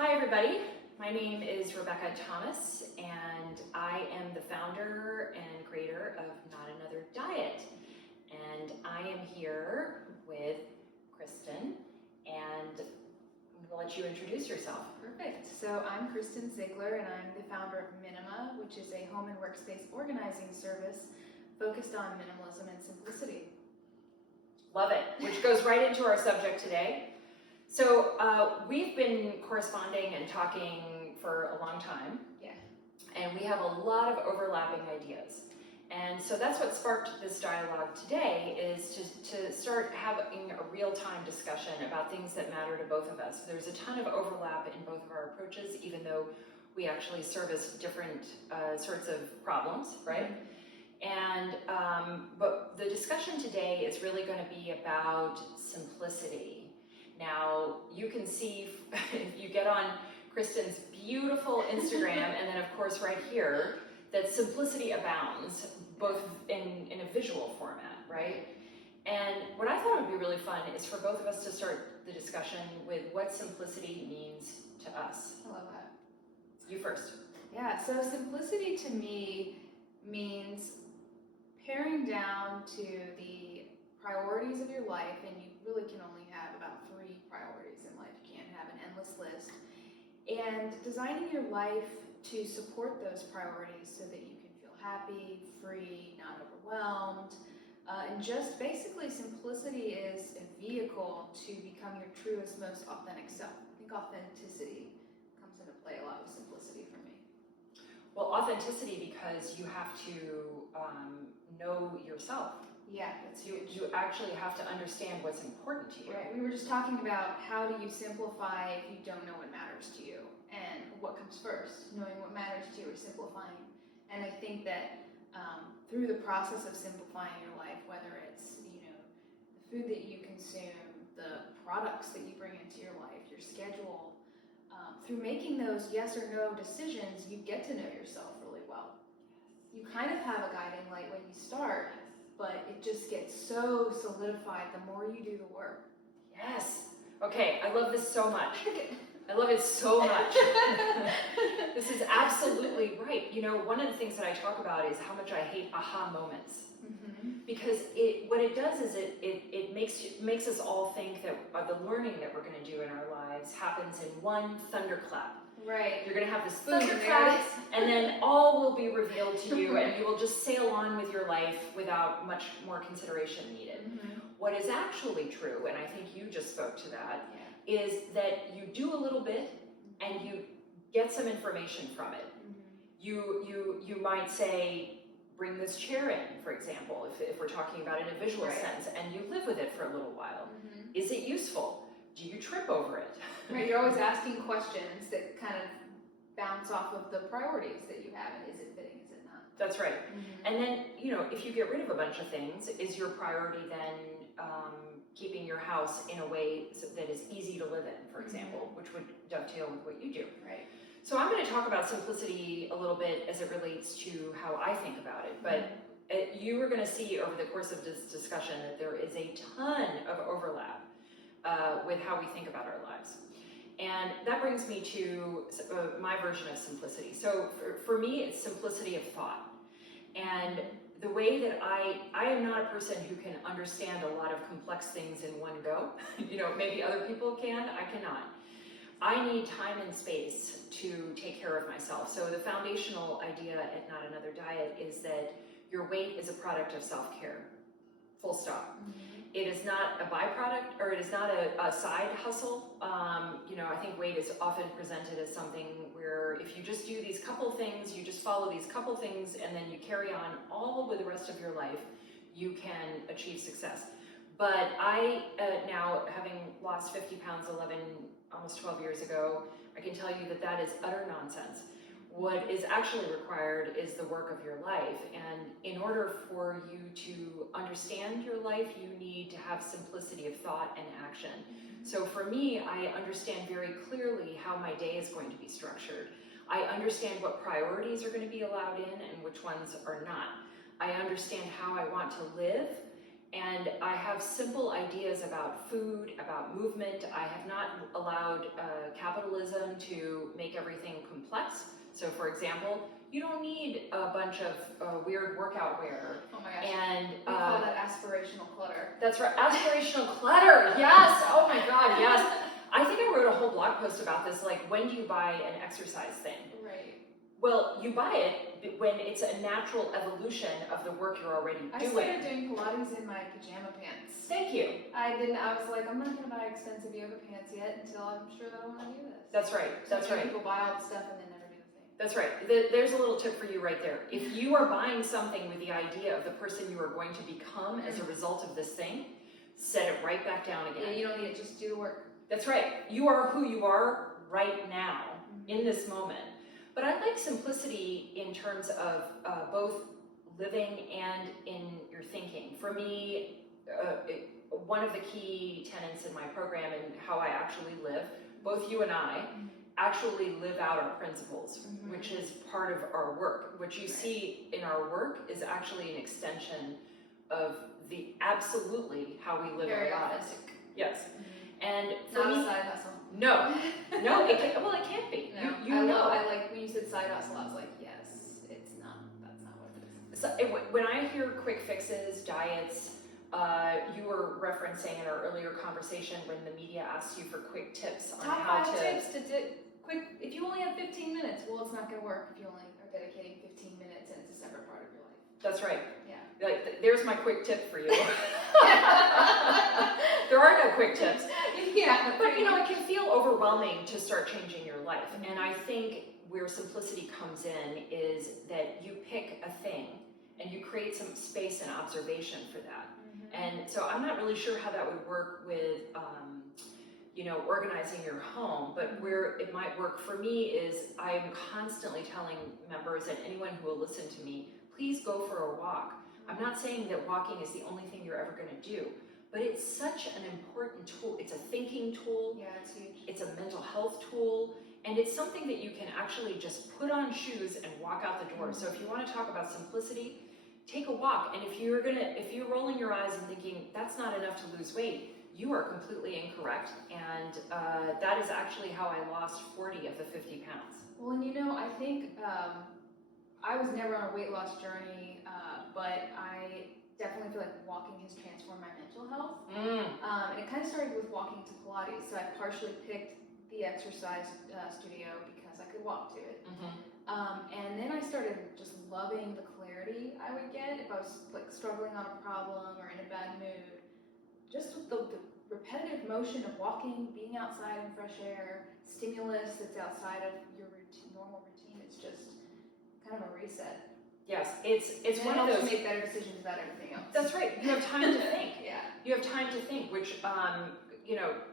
Hi everybody, my name is Rebecca Thomas and I am the founder and creator of Not Another Diet. And I am here with Kristen and I'm going to let you introduce yourself. Perfect. So I'm Kristen Ziegler and I'm the founder of Minima, which is a home and workspace organizing service focused on minimalism and simplicity. Love it, which goes right into our subject today. So we've been corresponding and talking for a long time. Yeah. And we have a lot of overlapping ideas. And so that's what sparked this dialogue today, is to start having a real-time discussion about things that matter to both of us. There's a ton of overlap in both of our approaches, even though we actually service different sorts of problems, right? And but the discussion today is really going to be about simplicity. Now, you can see, if you get on Kristen's beautiful Instagram, and then of course right here, that simplicity abounds, both in a visual format, right? And what I thought would be really fun is for both of us to start the discussion with what simplicity means to us. I love that. You first. Yeah, so simplicity to me means paring down to the priorities of your life, and you really can only have about 3 priorities in life. You can't have an endless list. And designing your life to support those priorities so that you can feel happy, free, not overwhelmed. And just basically simplicity is a vehicle to become your truest, most authentic self. I think authenticity comes into play a lot with simplicity for me. Well, authenticity, because you have to know yourself. Yeah, that's huge. You actually have to understand what's important to you. Right. We were just talking about how do you simplify if you don't know what matters to you, and what comes first, knowing what matters to you or simplifying. And I think that through the process of simplifying your life, whether it's the food that you consume, the products that you bring into your life, your schedule, through making those yes or no decisions, you get to know yourself really well. You kind of have a guiding light when you start, but it just gets so solidified the more you do the work. Yes. Okay, I love this so much. I love it so much. This is absolutely right. You know, one of the things that I talk about is how much I hate aha moments. Because what it does is it makes us all think that the learning that we're going to do in our lives happens in one thunderclap. Right. You're going to have this thunderclap, and then all will be revealed to you, and you will just sail on with your life without much more consideration needed. What is actually true, and I think you just spoke to that, is that you do a little bit, and you get some information from it. You might say, bring this chair in, for example, if we're talking about it in a visual sense, and you live with it for a little while. Is it useful? Do you trip over it? Right, you're always asking questions that kind of bounce off of the priorities that you have, and is it fitting, is it not? That's right. And then, if you get rid of a bunch of things, is your priority then keeping your house in a way that is easy to live in, for example, which would dovetail with what you do? Right. So I'm going to talk about simplicity a little bit as it relates to how I think about it, but you are going to see over the course of this discussion that there is a ton of overlap with how we think about our lives. And that brings me to my version of simplicity. So for me, it's simplicity of thought. And the way that I am not a person who can understand a lot of complex things in one go. Maybe other people can, I cannot. I need time and space to take care of myself. So the foundational idea at Not Another Diet is that your weight is a product of self-care, full stop. It is not a byproduct, or it is not a side hustle. I think weight is often presented as something where if you just do these couple things, you just follow these couple things, and then you carry on all with the rest of your life, you can achieve success. But I, now having lost 50 pounds almost 12 years ago, I can tell you that that is utter nonsense. What is actually required is the work of your life. And in order for you to understand your life, you need to have simplicity of thought and action. So for me, I understand very clearly how my day is going to be structured. I understand what priorities are going to be allowed in and which ones are not. I understand how I want to live, And I have simple ideas about food, about movement. I have not allowed capitalism to make everything complex. So for example, you don't need a bunch of weird workout wear. Oh my gosh. And We call that aspirational clutter. that's right, aspirational clutter. Yes. Oh my God. Yes. I think I wrote a whole blog post about this. Like, when do you buy an exercise thing? Right. Well, you buy it when it's a natural evolution of the work you're already doing. I started doing Pilates in my pajama pants. Thank you. I was like, I'm not going to buy expensive yoga pants yet until I'm sure that I want to do this. That's right. That's right. People buy all the stuff and then never do the thing. That's right. There's a little tip for you right there. If you are buying something with the idea of the person you are going to become as a result of this thing, set it right back down again. Yeah, you don't need it. Just do the work. That's right. You are who you are right now, in this moment. But I like simplicity in terms of both living and in your thinking. For me, one of the key tenets in my program and how I actually live, both you and I actually live out our principles, which is part of our work. What you see in our work is actually an extension of the absolutely how we live Very our lives. authentic. Yes. And for Not me, a side hustle. no, it can't be. No, You know. I like when you said side hustle. I was like, yes, it's not. That's not what it is. So when I hear quick fixes, diets, you were referencing in our earlier conversation when the media asks you for quick tips on Top how 5 to. tips to quick. If you only have 15 minutes, well, it's not going to work if you only are dedicating 15 minutes and it's a separate part of your life. That's right. Yeah. Like, there's my quick tip for you. There are no quick tips. Yeah. But you know, it can feel overwhelming to start changing your life. And I think where simplicity comes in is that you pick a thing and you create some space and observation for that. And so I'm not really sure how that would work with, organizing your home, but where it might work for me is I'm constantly telling members and anyone who will listen to me, please go for a walk. I'm not saying that walking is the only thing you're ever going to do, but it's such an important tool. It's a thinking tool. Yeah, it's huge. It's a mental health tool. And it's something that you can actually just put on shoes and walk out the door. So if you want to talk about simplicity, take a walk. And if you're rolling your eyes and thinking that's not enough to lose weight, you are completely incorrect. And that is actually how I lost 40 of the 50 pounds. Well, and I think I was never on a weight loss journey, but I definitely feel like walking has transformed my mental health. And it kind of started with walking to Pilates. So I partially picked the exercise studio because I could walk to it. And then I started just loving the clarity I would get if I was like struggling on a problem or in a bad mood. Just with the repetitive motion of walking, being outside in fresh air, stimulus that's outside of your normal routine, it's just kind of a reset. Yes, it's one of those. those. Make better decisions about everything else. That's right. You have time to think. Yeah. You have time to think, which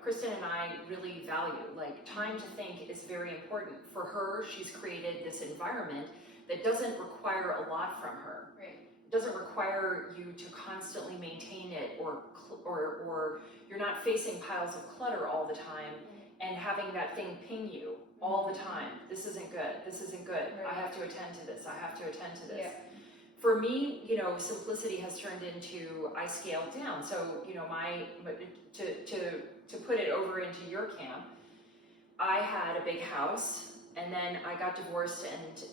Kristen and I really value. Like, time to think is very important. For her, she's created this environment that doesn't require a lot from her. Right. It doesn't require you to constantly maintain it, or you're not facing piles of clutter all the time and having that thing ping you all the time. This isn't good. This isn't good. Right. I have to attend to this. I have to attend to this. Yeah. For me, simplicity has turned into I scaled down. So, to put it over into your camp, I had a big house, and then I got divorced and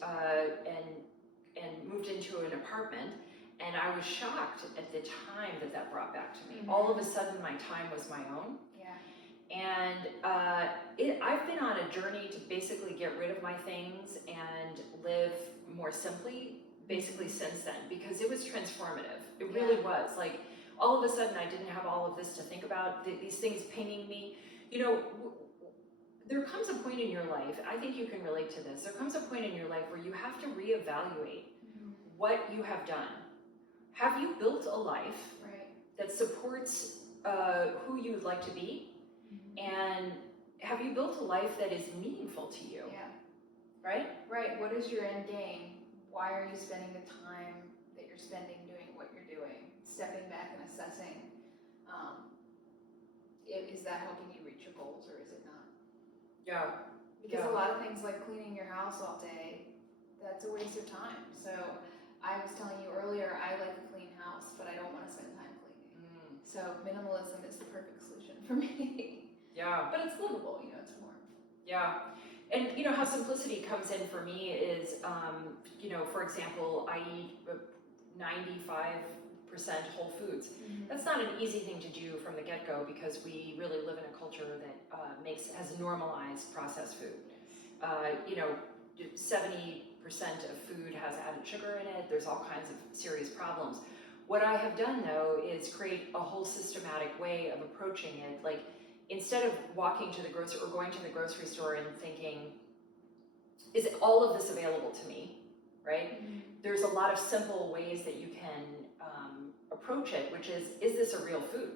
moved into an apartment, and I was shocked at the time that brought back to me. All of a sudden, my time was my own. Yeah. And I've been on a journey to basically get rid of my things and live more simply, basically since then, because it was transformative. It really was. Like, all of a sudden, I didn't have all of this to think about, these things pinging me. There comes a point in your life, I think you can relate to this, there comes a point in your life where you have to reevaluate what you have done. Have you built a life that supports who you would like to be? And have you built a life that is meaningful to you? Yeah. Right? Right. What is your end game? Why are you spending the time that you're spending doing what you're doing? Stepping back and assessing, is that helping you reach your goals or is it not? Yeah. Because a lot of things like cleaning your house all day, that's a waste of time. So I was telling you earlier, I like a clean house, but I don't want to spend time cleaning. So minimalism is the perfect solution for me. Yeah. But it's livable, it's warm. Yeah. And how simplicity comes in for me is, for example, I eat 95% whole foods. Mm-hmm. That's not an easy thing to do from the get-go because we really live in a culture that has normalized processed food. 70% of food has added sugar in it. There's all kinds of serious problems. What I have done though is create a whole systematic way of approaching it. Like, instead of walking to the grocery or going to the grocery store and thinking, is all of this available to me, right? Mm-hmm. There's a lot of simple ways that you can approach it, which is this a real food?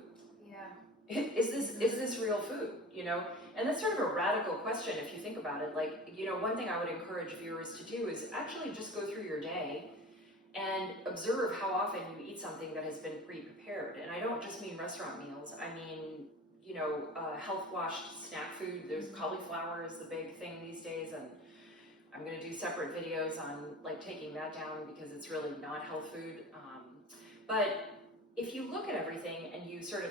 Yeah. Is this real food? And that's sort of a radical question if you think about it. Like, one thing I would encourage viewers to do is actually just go through your day and observe how often you eat something that has been pre-prepared. And I don't just mean restaurant meals. I mean, health-washed snack food. There's cauliflower is the big thing these days, and I'm going to do separate videos on like taking that down because it's really not health food. But if you look at everything and you sort of,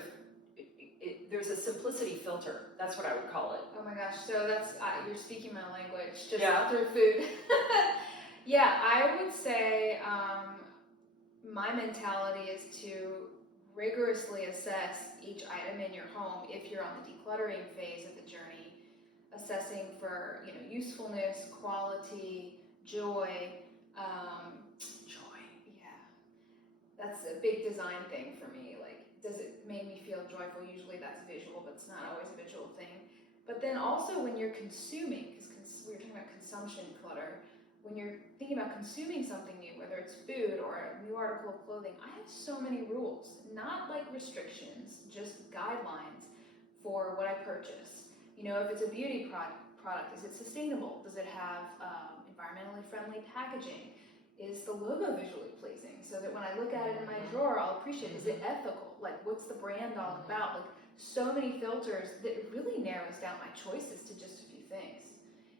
there's a simplicity filter. That's what I would call it. Oh my gosh, so that's, you're speaking my language, just Yeah. through food. Yeah, I would say my mentality is to rigorously assess each item in your home if you're on the decluttering phase of the journey, assessing for usefulness, quality, joy. Joy. Yeah, that's a big design thing for me. Like, does it make me feel joyful? Usually that's visual, but it's not always a visual thing. But then also when you're consuming, because we were talking about consumption clutter, when you're thinking about consuming something new, whether it's food or a new article of clothing, I have so many rules, not like restrictions, just guidelines for what I purchase. If it's a beauty product, is it sustainable? Does it have environmentally friendly packaging? Is the logo visually pleasing so that when I look at it in my drawer, I'll appreciate it? Is it ethical? Like, what's the brand all about? Like, so many filters that it really narrows down my choices to just a few things.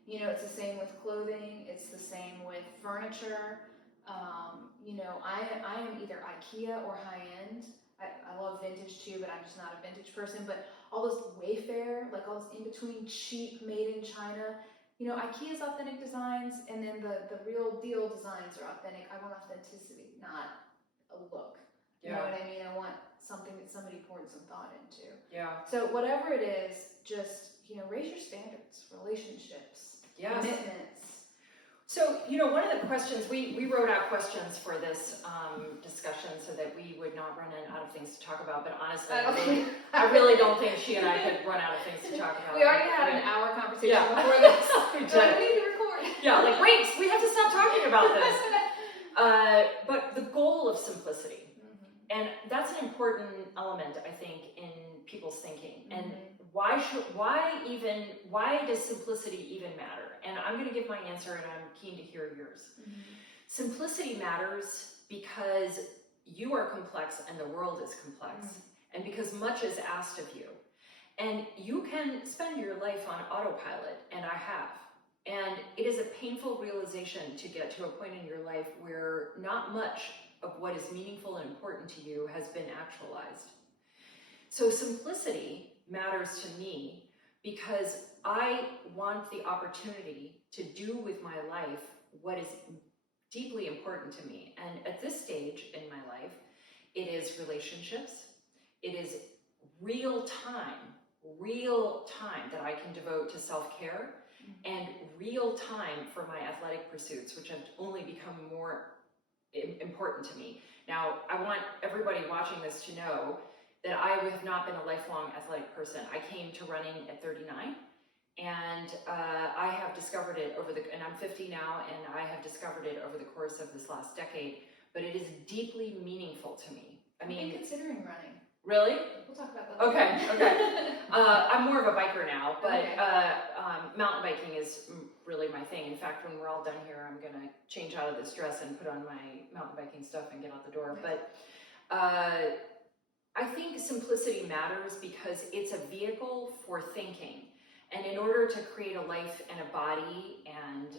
It's the same with clothing. It's the same with furniture. I am either IKEA or high-end. I love vintage too, but I'm just not a vintage person. But all those Wayfair, like all this in-between cheap, made in China, IKEA's authentic designs, and then the real deal designs are authentic. I want authenticity, not a look. You know what I mean? I want something that somebody poured some thought into. Yeah. So whatever it is, just, raise your standards, relationships, commitments. So, one of the questions, we wrote out questions for this discussion so that we would not run out of things to talk about, but honestly, I really don't think she and I could run out of things to talk about. We already had an hour conversation before this. We did. So we need to record. Yeah, like, wait, we have to stop talking about this. But the goal of simplicity, and that's an important element, I think, in people's thinking. And why does simplicity even matter? And I'm going to give my answer, and I'm keen to hear yours. Simplicity matters because you are complex and the world is complex, and because much is asked of you. And you can spend your life on autopilot, and I have. And it is a painful realization to get to a point in your life where not much of what is meaningful and important to you has been actualized. So simplicity matters to me because I want the opportunity to do with my life what is deeply important to me. And at this stage in my life, it is relationships, it is real time that I can devote to self-care, and real time for my athletic pursuits, which have only become more important to me. Now, I want everybody watching this to know that I have not been a lifelong athletic person. I came to running at 39, and I have discovered it and I'm 50 now, and I have discovered it over the course of this last decade, but it is deeply meaningful to me. I've been considering running. Really? We'll talk about that later. Okay. I'm more of a biker now, but mountain biking is really my thing. In fact, when we're all done here, I'm going to change out of this dress and put on my mountain biking stuff and get out the door. Nice. But I think simplicity matters because it's a vehicle for thinking. And in order to create a life and a body and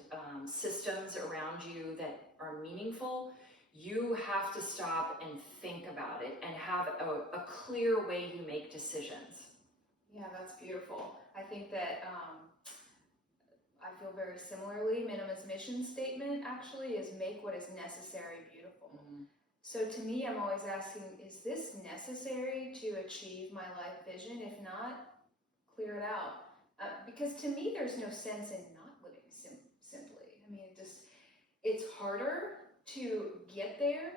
systems around you that are meaningful, you have to stop and think about it and have a clear way you make decisions. Yeah, that's beautiful. I think that I feel very similarly. Minima's mission statement actually is make what is necessary beautiful. Mm-hmm. So to me, I'm always asking, is this necessary to achieve my life vision? If not, clear it out. Because to me, there's no sense in not living simply. I mean, it's harder to get there.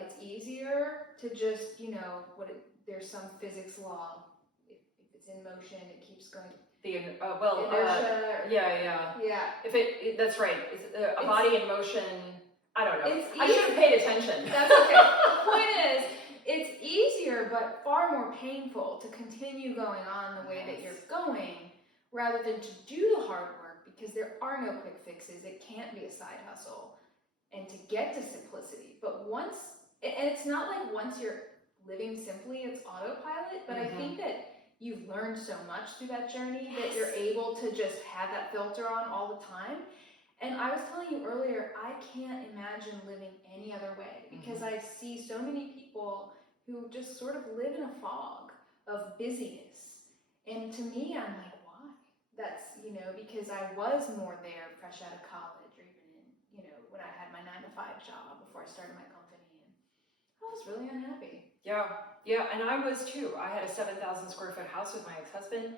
It's easier to just, there's some physics law. If it's in motion, it keeps going. Inertia. Yeah. That's right. A body in motion. I don't know. I should have paid attention. That's okay. The point is, it's easier but far more painful to continue going on the way that you're going rather than to do the hard work, because there are no quick fixes. It can't be a side hustle. And to get to simplicity. But it's not like once you're living simply, it's autopilot, but I think that you've learned so much through that journey that you're able to just have that filter on all the time. And I was telling you earlier, I can't imagine living any other way, because I see so many people who just sort of live in a fog of busyness. And to me, I'm like, why? That's, because I was more there fresh out of college, or even in, when I had my 9-to-5 job before I started my company. And I was really unhappy. Yeah, and I was too. I had a 7,000 square foot house with my ex-husband.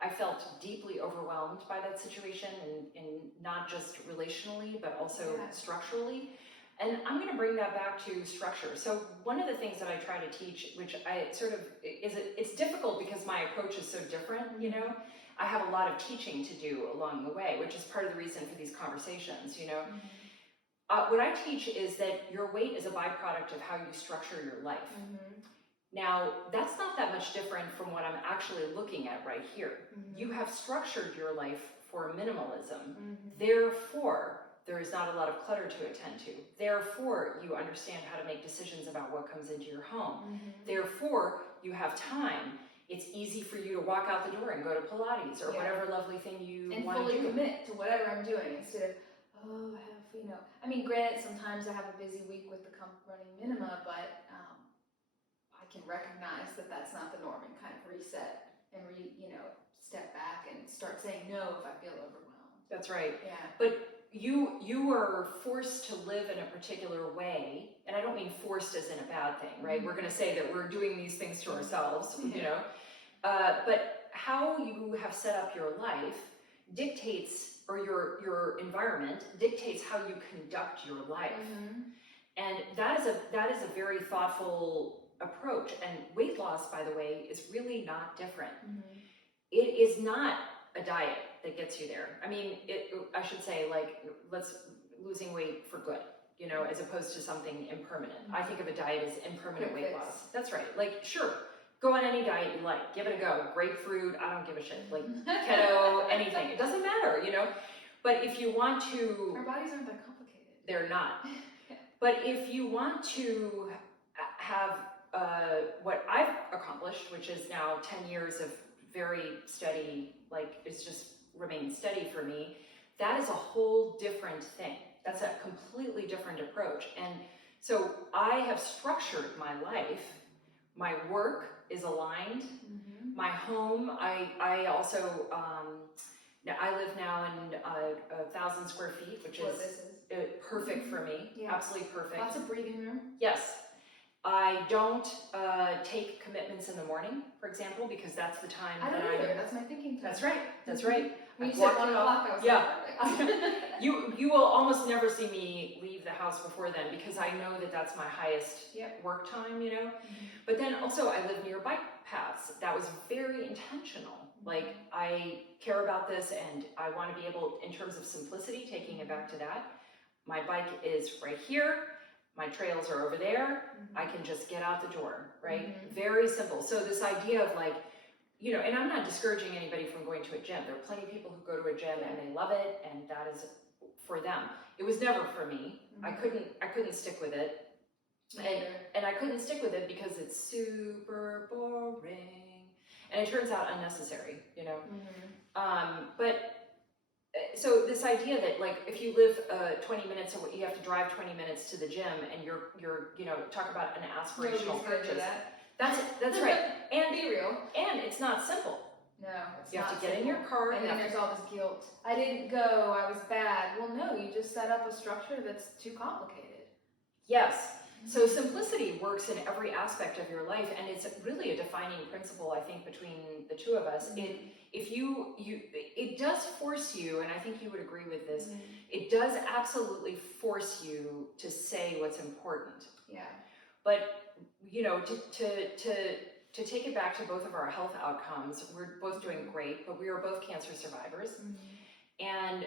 I felt deeply overwhelmed by that situation, and not just relationally, but also structurally. And I'm going to bring that back to structure. So one of the things that I try to teach, which I it's difficult because my approach is so different, I have a lot of teaching to do along the way, which is part of the reason for these conversations, What I teach is that your weight is a byproduct of how you structure your life. Now, that's not that much different from what I'm actually looking at right here. You have structured your life for minimalism. Therefore, there is not a lot of clutter to attend to. Therefore, you understand how to make decisions about what comes into your home. Therefore, you have time. It's easy for you to walk out the door and go to Pilates or whatever lovely thing you want to do. And fully commit to whatever I'm doing instead of, I mean, granted, sometimes I have a busy week with the running Minima, but I can recognize that that's not the norm, and kind of reset and step back and start saying no if I feel overwhelmed. That's right. Yeah. But you were forced to live in a particular way, and I don't mean forced as in a bad thing, right? We're going to say that we're doing these things to ourselves, but how you have set up your life dictates, or your environment dictates how you conduct your life. And that is a very thoughtful approach. And weight loss, by the way, is really not different. It is not a diet that gets you there. I mean, I should say, losing weight for good, as opposed to something impermanent. I think of a diet as impermanent weight loss. That's right. Sure, go on any diet you like. Give it a go. Grapefruit, I don't give a shit. Keto, anything. It doesn't matter, But if you want to... Our bodies aren't that complicated. They're not. But if you want to have what I've accomplished, which is now 10 years of very steady, it's just remained steady for me, that is a whole different thing. That's a completely different approach. And so I have structured my life. My work is aligned. My home, I also, I live now in 1,000 square feet, which is perfect for me. Absolutely perfect. Lots of breathing room. Yes. I don't take commitments in the morning, for example, because that's the time I don't either. That's my thinking time. That's right. When you said 1 o'clock, I was like, You will almost never see me leave the house before then, because I know that that's my highest work time, But then also I live near bike paths. That was very intentional. I care about this, and I want to be able, in terms of simplicity, taking it back to that, my bike is right here. My trails are over there. I can just get out the door, right? Very simple. So this idea of and I'm not discouraging anybody from going to a gym. There are plenty of people who go to a gym and they love it, and that is for them. It was never for me. I couldn't stick with it. And I couldn't stick with it because it's super boring. And it turns out unnecessary, But so this idea that like if you live 20 minutes away, you have to drive 20 minutes to the gym, and you're talk about an aspirational purchase. That's right. And be real. And it's not simple. No, it's you not have to get simple. in your car, and then there's all this guilt. I didn't go. I was bad. Well, no, you just set up a structure that's too complicated. Yes. So simplicity works in every aspect of your life, and it's really a defining principle, I think, between the two of us. It does force you, and I think you would agree with this. It does absolutely force you to say what's important. Yeah. But to take it back to both of our health outcomes, we're both doing great, but we are both cancer survivors. And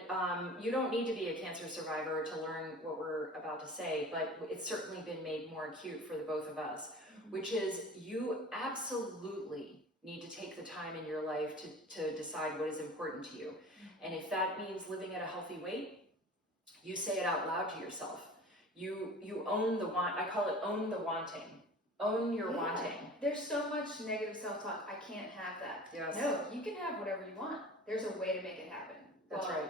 you don't need to be a cancer survivor to learn what we're about to say, but it's certainly been made more acute for the both of us, which is you absolutely need to take the time in your life to decide what is important to you. And if that means living at a healthy weight, you say it out loud to yourself. You own the want. I call it own the wanting. Own your wanting. There's so much negative self-talk. I can't have that. Yes. No, you can have whatever you want. There's a way to make it happen. That's right.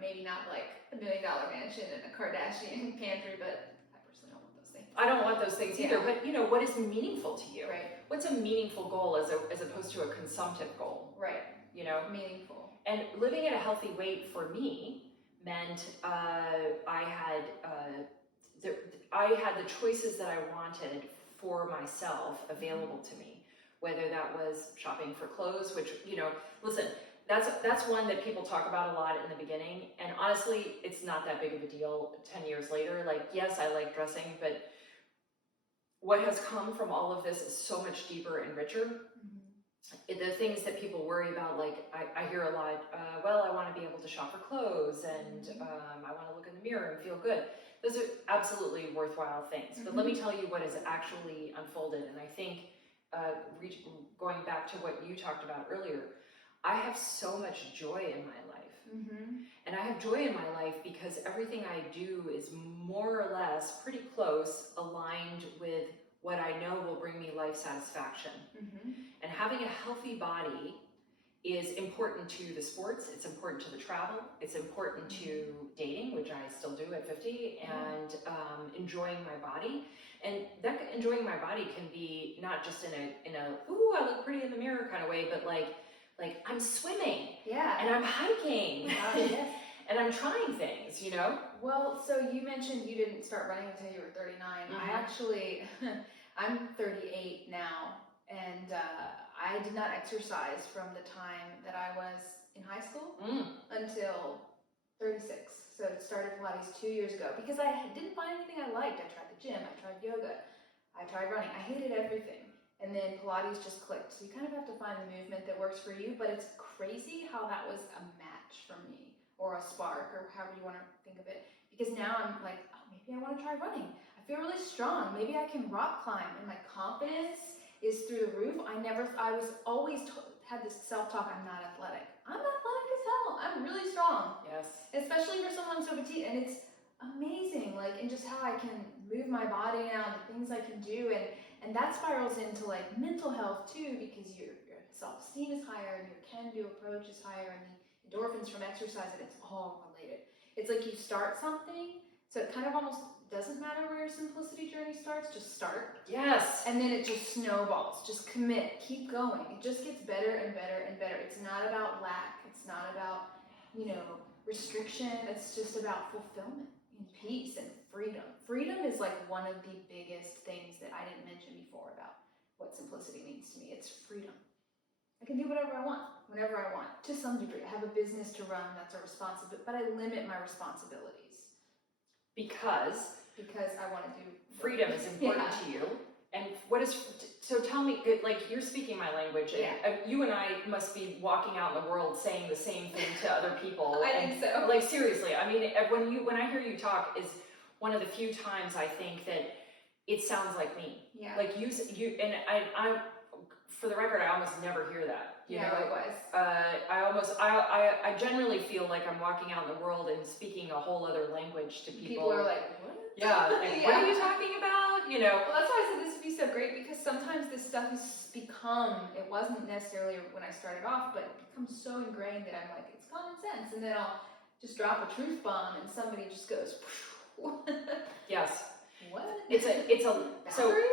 Maybe not like $1 million mansion and a Kardashian pantry, but I personally don't want those things. I don't want those things either. But what is meaningful to you? Right. What's a meaningful goal as opposed to a consumptive goal? Right. Meaningful. And living at a healthy weight for me meant I had the choices that I wanted for myself available to me, whether that was shopping for clothes, which listen. That's one that people talk about a lot in the beginning, and honestly, it's not that big of a deal 10 years later. Like, yes, I like dressing, but what has come from all of this is so much deeper and richer. The things that people worry about, like I hear a lot, I want to be able to shop for clothes, and I want to look in the mirror and feel good. Those are absolutely worthwhile things. But let me tell you what has actually unfolded, and I think going back to what you talked about earlier, I have so much joy in my life. And I have joy in my life because everything I do is more or less pretty close aligned with what I know will bring me life satisfaction. And having a healthy body is important to the sports, it's important to the travel, it's important to dating, which I still do at 50, and enjoying my body. And that enjoying my body can be not just in a ooh, I look pretty in the mirror kind of way, but like I'm swimming, and I'm hiking, and I'm trying things, Well, so you mentioned you didn't start running until you were 39. I actually, I'm 38 now, and I did not exercise from the time that I was in high school until 36. So it started Pilates 2 years ago because I didn't find anything I liked. I tried the gym, I tried yoga, I tried running. I hated everything. And then Pilates just clicked. So you kind of have to find the movement that works for you, but it's crazy how that was a match for me, or a spark, or however you want to think of it. Because now I'm like, oh, maybe I want to try running. I feel really strong. Maybe I can rock climb, and my confidence is through the roof. I was always had this self-talk, I'm not athletic. I'm athletic as hell. I'm really strong. Yes. Especially for someone so petite, and it's amazing, and just how I can move my body now, the things I can do, and that spirals into mental health too, because your self-esteem is higher and your can-do approach is higher, and the endorphins from exercise, and it's all related. It's like you start something, so it kind of almost doesn't matter where your simplicity journey starts, just start. Yes. And then it just snowballs. Just commit, keep going. It just gets better and better and better. It's not about lack. It's not about, restriction. It's just about fulfillment and peace and freedom. Freedom is one of the biggest things that I didn't mention before about what simplicity means to me. It's freedom. I can do whatever I want, whenever I want, to some degree. I have a business to run, that's a responsibility, but I limit my responsibilities. Because I want to do... freedom is important to you. And so tell me, you're speaking my language, and you and I must be walking out in the world saying the same thing to other people. I think so. Seriously, I mean, when I hear you talk is one of the few times I think that it sounds like me. Yeah. And I for the record, I almost never hear that. You know? Likewise. I generally feel like I'm walking out in the world and speaking a whole other language to people. People are like, what? Yeah, what are you talking about? Well, that's why I said this would be so great, because sometimes this stuff has become, it wasn't necessarily when I started off, but it becomes so ingrained that I'm like, it's common sense. And then I'll just drop a truth bomb and somebody just goes, Yes. what? So Boundaries?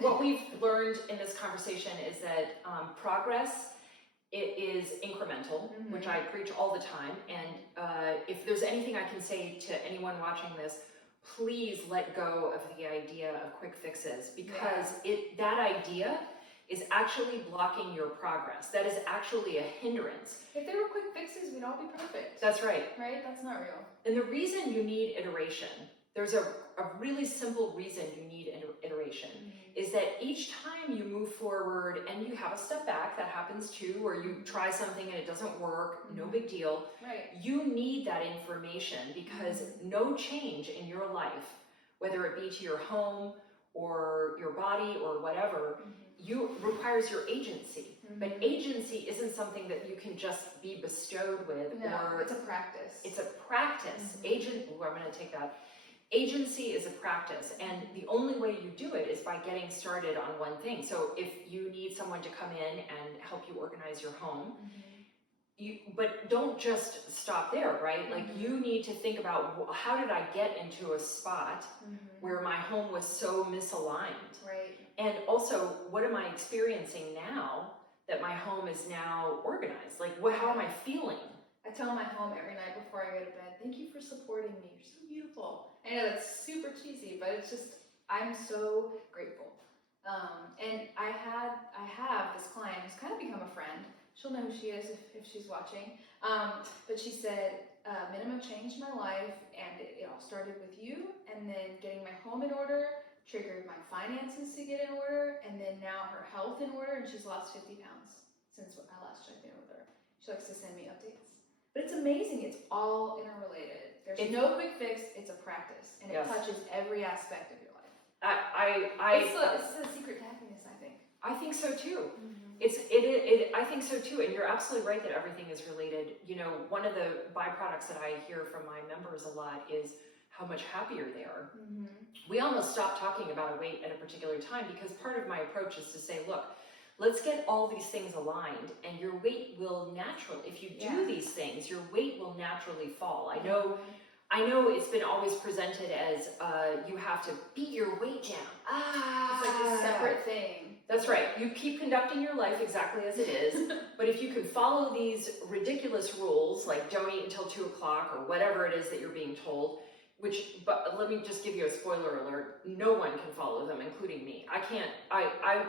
what we've learned in this conversation is that progress, it is incremental, which I preach all the time. And if there's anything I can say to anyone watching this, please let go of the idea of quick fixes, because that idea is actually blocking your progress. That is actually a hindrance. If there were quick fixes, we'd all be perfect. That's right. Right? That's not real. And the reason you need iteration, there's a really simple reason you need iteration, is that each time you move forward and you have a step back, that happens too, or you try something and it doesn't work, no big deal. Right. You need that information, because no change in your life, whether it be to your home or your body or whatever, requires your agency. But agency isn't something that you can just be bestowed with. No, or it's a practice. It's a practice. I'm going to take that. Agency is a practice, and the only way you do it is by getting started on one thing. So if you need someone to come in and help you organize your home, but don't just stop there, right? Like, you need to think about, how did I get into a spot where my home was so misaligned? Right. And also, what am I experiencing now that my home is now organized? Like, how am I feeling? I tell my home every night before I go to bed, thank you for supporting me. You're so beautiful. I know that's super cheesy, but it's just, I'm so grateful. And I have this client who's kind of become a friend. She'll know who she is if she's watching. But she said, Minima changed my life, and it all started with you, and then getting my home in order triggered my finances to get in order, and then now her health in order, and she's lost 50 pounds since I last checked in with her. She likes to send me updates. But it's amazing. It's all interrelated. There's no quick fix. It's a practice, and it touches every aspect of your life. It's the secret to happiness, I think. I think so too. I think so too, and you're absolutely right that everything is related. You know, one of the byproducts that I hear from my members a lot is how much happier they are. We almost stop talking about a weight at a particular time, because part of my approach is to say, look, let's get all these things aligned, and your weight will naturally, if you do these things, your weight will naturally fall. I know it's been always presented as you have to beat your weight down. It's like a separate thing. That's right. You keep conducting your life exactly as it is, but if you can follow these ridiculous rules, like don't eat until 2 o'clock or whatever it is that you're being told, but let me just give you a spoiler alert, no one can follow them, including me. I can't,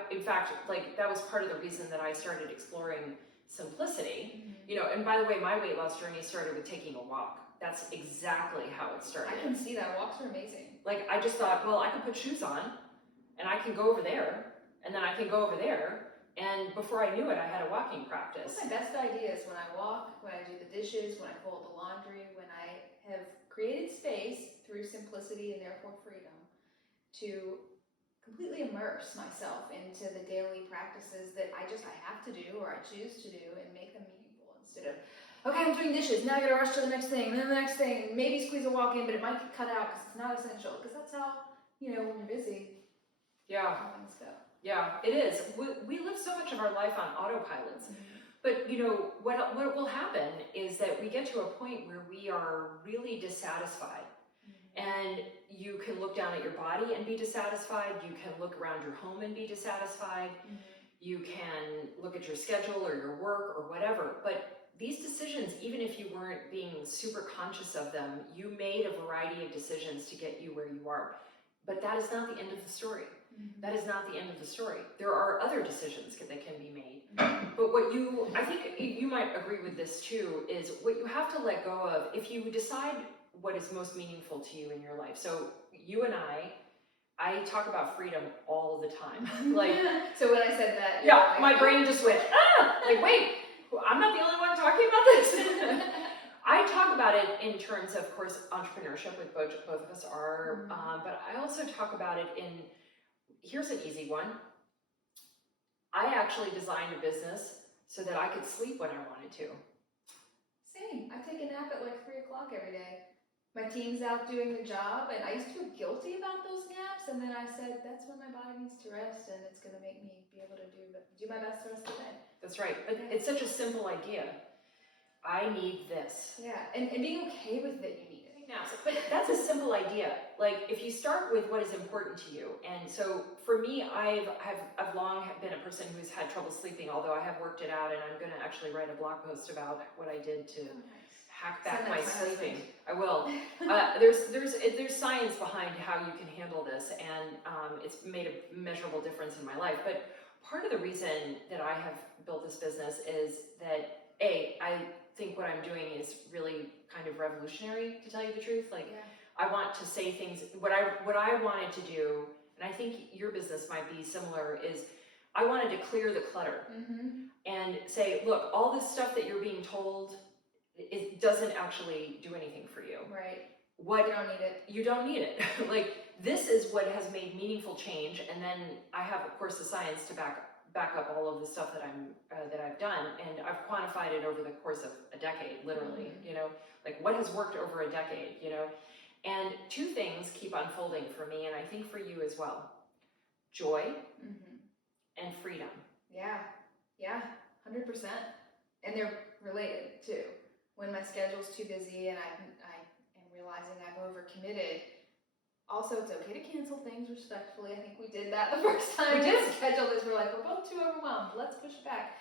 in fact, like, that was part of the reason that I started exploring simplicity, you know, and by the way, my weight loss journey started with taking a walk. That's exactly how it started. I can see that. Walks are amazing. Like, I just thought, well, I can put shoes on, and I can go over there, and then I can go over there, and before I knew it, I had a walking practice. That's my best idea is when I walk, when I do the dishes, when I fold the laundry, when I have created space through simplicity and therefore freedom to completely immerse myself into the daily practices that I have to do or I choose to do, and make them meaningful instead of, okay, I'm doing dishes, now I gotta rush to the next thing, and then the next thing, maybe squeeze a walk in, but it might get cut out because it's not essential, because that's how, you know, when you're busy, how things go. Yeah, it is. We live so much of our life on autopilots. But, you know, what will happen is that we get to a point where we are really dissatisfied. And you can look down at your body and be dissatisfied. You can look around your home and be dissatisfied. You can look at your schedule or your work or whatever. But these decisions, even if you weren't being super conscious of them, you made a variety of decisions to get you where you are. But that is not the end of the story. That is not the end of the story. There are other decisions that can be made. But I think you might agree with this too, is what you have to let go of, if you decide what is most meaningful to you in your life. So you and I talk about freedom all the time. Like, so when I said that, my brain just went, like, wait, I'm not the only one talking about this. I talk about it in terms of course, entrepreneurship, with both of us are, but I also talk about it in, here's an easy one. I actually designed a business so that I could sleep when I wanted to. Same. I take a nap at like 3 o'clock every day. My team's out doing the job, and I used to feel guilty about those naps, and then I said, that's when my body needs to rest, and it's going to make me be able to do my best the rest of the day. That's right. But it's such a simple idea. I need this. Yeah, and being okay with that you need it. Now, but that's a simple idea. Like if you start with what is important to you, and so for me, I've long been a person who's had trouble sleeping. Although I have worked it out, and I'm going to actually write a blog post about what I did to hack back my sleeping. I will. There's science behind how you can handle this, and it's made a measurable difference in my life. But part of the reason that I have built this business is that I think what I'm doing is really kind of revolutionary, to tell you the truth. Like, I want to say things, what I wanted to do, and I think your business might be similar, is I wanted to clear the clutter and say, look, all this stuff that you're being told, it doesn't actually do anything for you. Right. What You don't need it. You don't need it. Like, this is what has made meaningful change, and then I have, of course, the science to back up all of the stuff that I've done, and I've quantified it over the course of a decade, literally. You know, like what has worked over a decade. You know, and two things keep unfolding for me, and I think for you as well: joy and freedom. Yeah, 100%. And they're related too. When my schedule's too busy and I am realizing I've overcommitted, also it's okay to cancel things respectfully. I think we did that the first time we did schedule this. We're like, we're both too overwhelmed. Let's push it back.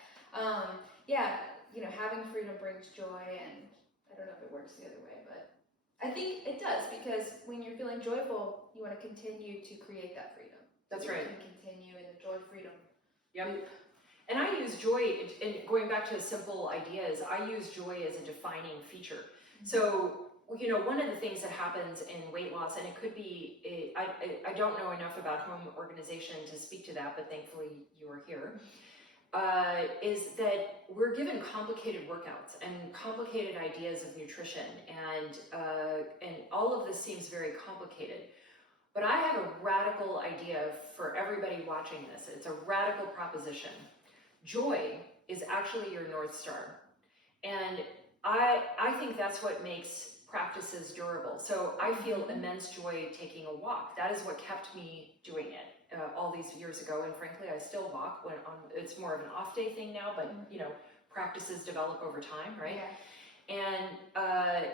You know, having freedom brings joy, and I don't know if it works the other way, but I think it does, because when you're feeling joyful, you want to continue to create that freedom. That's so right. You can continue in the joy freedom. Yep. And I use joy, and going back to simple ideas, I use joy as a defining feature. So, you know, one of the things that happens in weight loss, and it could be, I don't know enough about home organization to speak to that, but thankfully you are here, is that we're given complicated workouts and complicated ideas of nutrition, and all of this seems very complicated. But I have a radical idea for everybody watching this. It's a radical proposition. Joy is actually your North Star. And I think that's what makes practices durable. So I feel immense joy taking a walk. That is what kept me doing it all these years ago. And frankly, I still walk when it's more of an off day thing now, but you know, practices develop over time, right? Yeah. And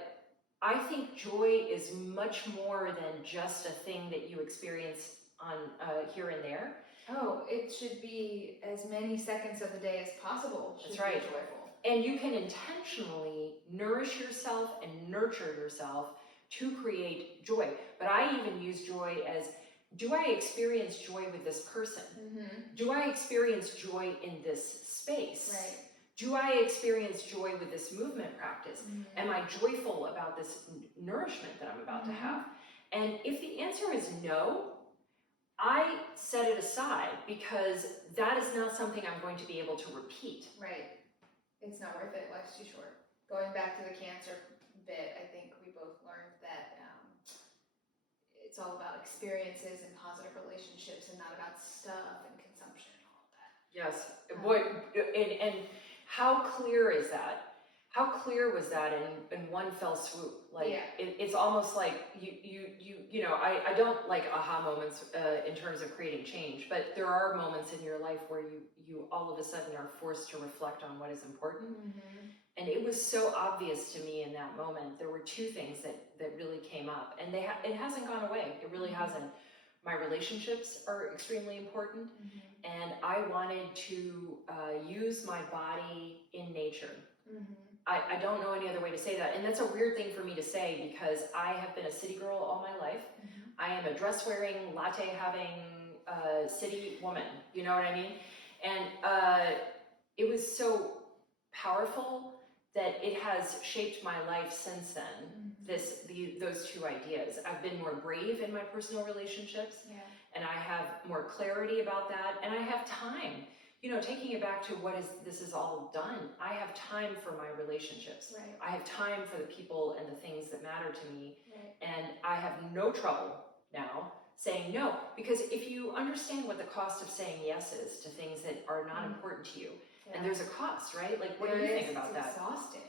I think joy is much more than just a thing that you experience on here and there. Oh, it should be as many seconds of the day as possible. That's right. Joyful. And you can intentionally nourish yourself and nurture yourself to create joy. But I even use joy as, do I experience joy with this person? Do I experience joy in this space? Right. Do I experience joy with this movement practice? Am I joyful about this nourishment that I'm about to have? And if the answer is no, I set it aside, because that is not something I'm going to be able to repeat. Right. It's not worth it. Life's too short. Going back to the cancer bit, I think we both learned that it's all about experiences and positive relationships, and not about stuff and consumption and all of that. Yes. And how clear is that? How clear was that in one fell swoop? Like, it's almost like you know, I don't like aha moments in terms of creating change, but there are moments in your life where you all of a sudden are forced to reflect on what is important. And it was so obvious to me in that moment. There were two things that really came up, and it hasn't gone away. It really hasn't. My relationships are extremely important, and I wanted to use my body in nature. I don't know any other way to say that. And that's a weird thing for me to say, because I have been a city girl all my life. I am a dress-wearing, latte-having city woman. You know what I mean? And it was so powerful that it has shaped my life since then, those two ideas. I've been more brave in my personal relationships, and I have more clarity about that, and I have time. You know, taking it back to this is all done, I have time for my relationships. Right. I have time for the people and the things that matter to me. And I have no trouble now saying no, because if you understand what the cost of saying yes is to things that are not important to you, and there's a cost, right? Like, what do you think about that? It's exhausting.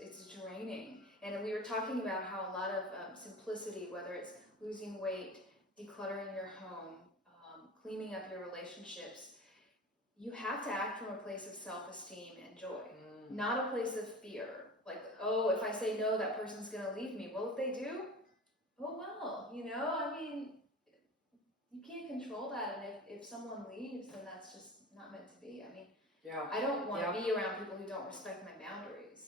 It's draining. And we were talking about how a lot of simplicity, whether it's losing weight, decluttering your home, cleaning up your relationships, you have to act from a place of self-esteem and joy. not a place of fear. Like, oh, if I say no, that person's gonna leave me. Well, if they do, oh well, you know, I mean, you can't control that, and if someone leaves, then that's just not meant to be. I mean, I don't want to be around people who don't respect my boundaries.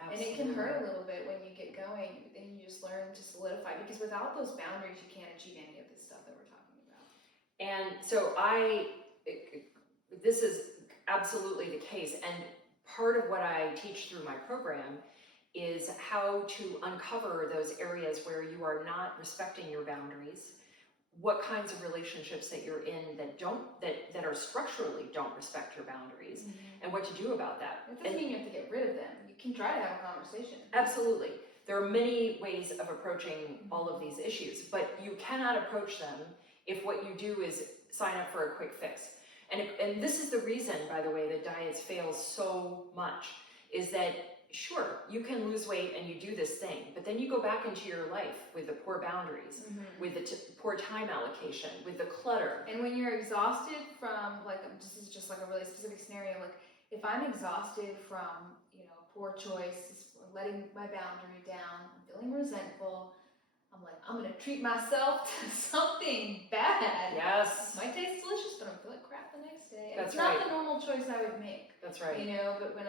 Absolutely. And it can hurt a little bit when you get going, and you just learn to solidify, because without those boundaries, you can't achieve any of this stuff that we're talking about. And so this is absolutely the case. And part of what I teach through my program is how to uncover those areas where you are not respecting your boundaries, what kinds of relationships that you're in that are structurally don't respect your boundaries, and what to do about that. It doesn't mean you have to get rid of them. You can try to have a conversation. Absolutely. There are many ways of approaching all of these issues, but you cannot approach them if what you do is sign up for a quick fix. And this is the reason, by the way, that diets fail so much, is that sure, you can lose weight and you do this thing, but then you go back into your life with the poor boundaries, with the poor time allocation, with the clutter. And when you're exhausted from, like, this is just like a really specific scenario, like if I'm exhausted from, you know, poor choice, letting my boundary down, I'm feeling resentful, I'm like, I'm gonna treat myself to something bad. Yes. It might taste delicious, but I'm feeling crap the next day. And That's it's not right. the normal choice I would make. That's right. You know, but when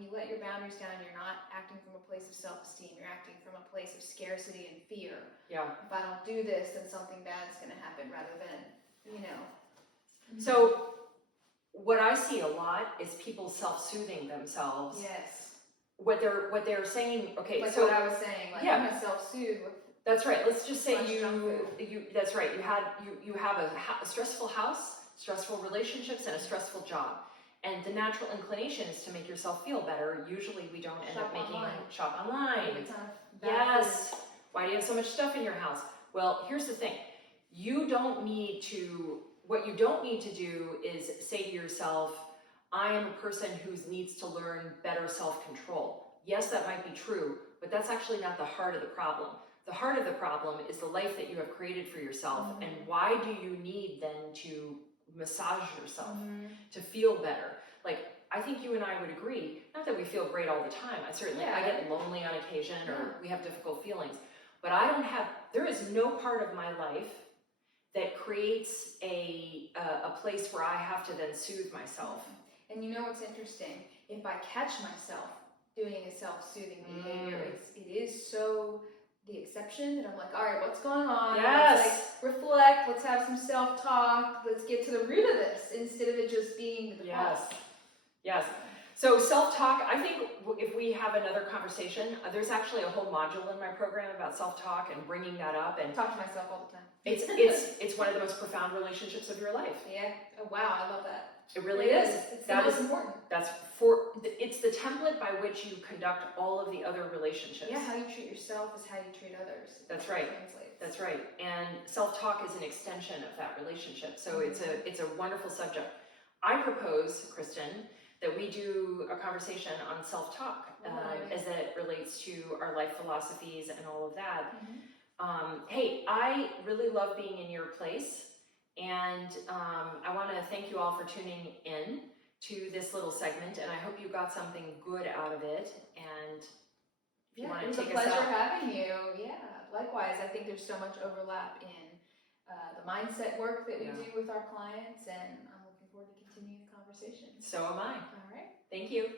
you let your boundaries down, you're not acting from a place of self-esteem. You're acting from a place of scarcity and fear. Yeah. If I don't do this, then something bad is going to happen, rather than, you know. So what I see a lot is people self-soothing themselves. Yes. What they're saying. Okay. Like so what I was saying. Like, I'm going to self-soothe with. That's right. Let's just say you. That's right. You have a stressful house, stressful relationships, and a stressful job. And the natural inclination is to make yourself feel better. Usually we don't end up making shop online. Yes. Why do you have so much stuff in your house? Well, here's the thing. What you don't need to do is say to yourself, I am a person who needs to learn better self-control. Yes, that might be true, but that's actually not the heart of the problem. The heart of the problem is the life that you have created for yourself. And why do you need then to massage yourself to feel better? Like, I think you and I would agree, not that we feel great all the time. I get lonely on occasion, or we have difficult feelings, but there is no part of my life that creates a place where I have to then soothe myself. And you know what's interesting? If I catch myself doing a self-soothing behavior, it is so the exception that I'm like, all right, what's going on? Yes. Let's reflect, let's have some self-talk, let's get to the root of this, instead of it just being the default. Yes. So self-talk, I think if we have another conversation, there's actually a whole module in my program about self-talk and bringing that up. And talk to myself all the time. It's one of the most profound relationships of your life. Yeah. Oh, wow, I love that. It really is. It's the most important. It's the template by which you conduct all of the other relationships. Yeah, how you treat yourself is how you treat others. That's right. That's right. And self-talk is an extension of that relationship. So it's a wonderful subject. I propose, Kristen, that we do a conversation on self-talk as it relates to our life philosophies and all of that. Hey, I really love being in your place, and I want to thank you all for tuning in to this little segment, and I hope you got something good out of it. And if you want to take us out. It was a pleasure having you. Yeah, likewise. I think there's so much overlap in the mindset work that we do with our clients, and I'm looking forward to continuing the conversation. So am I. All right. Thank you.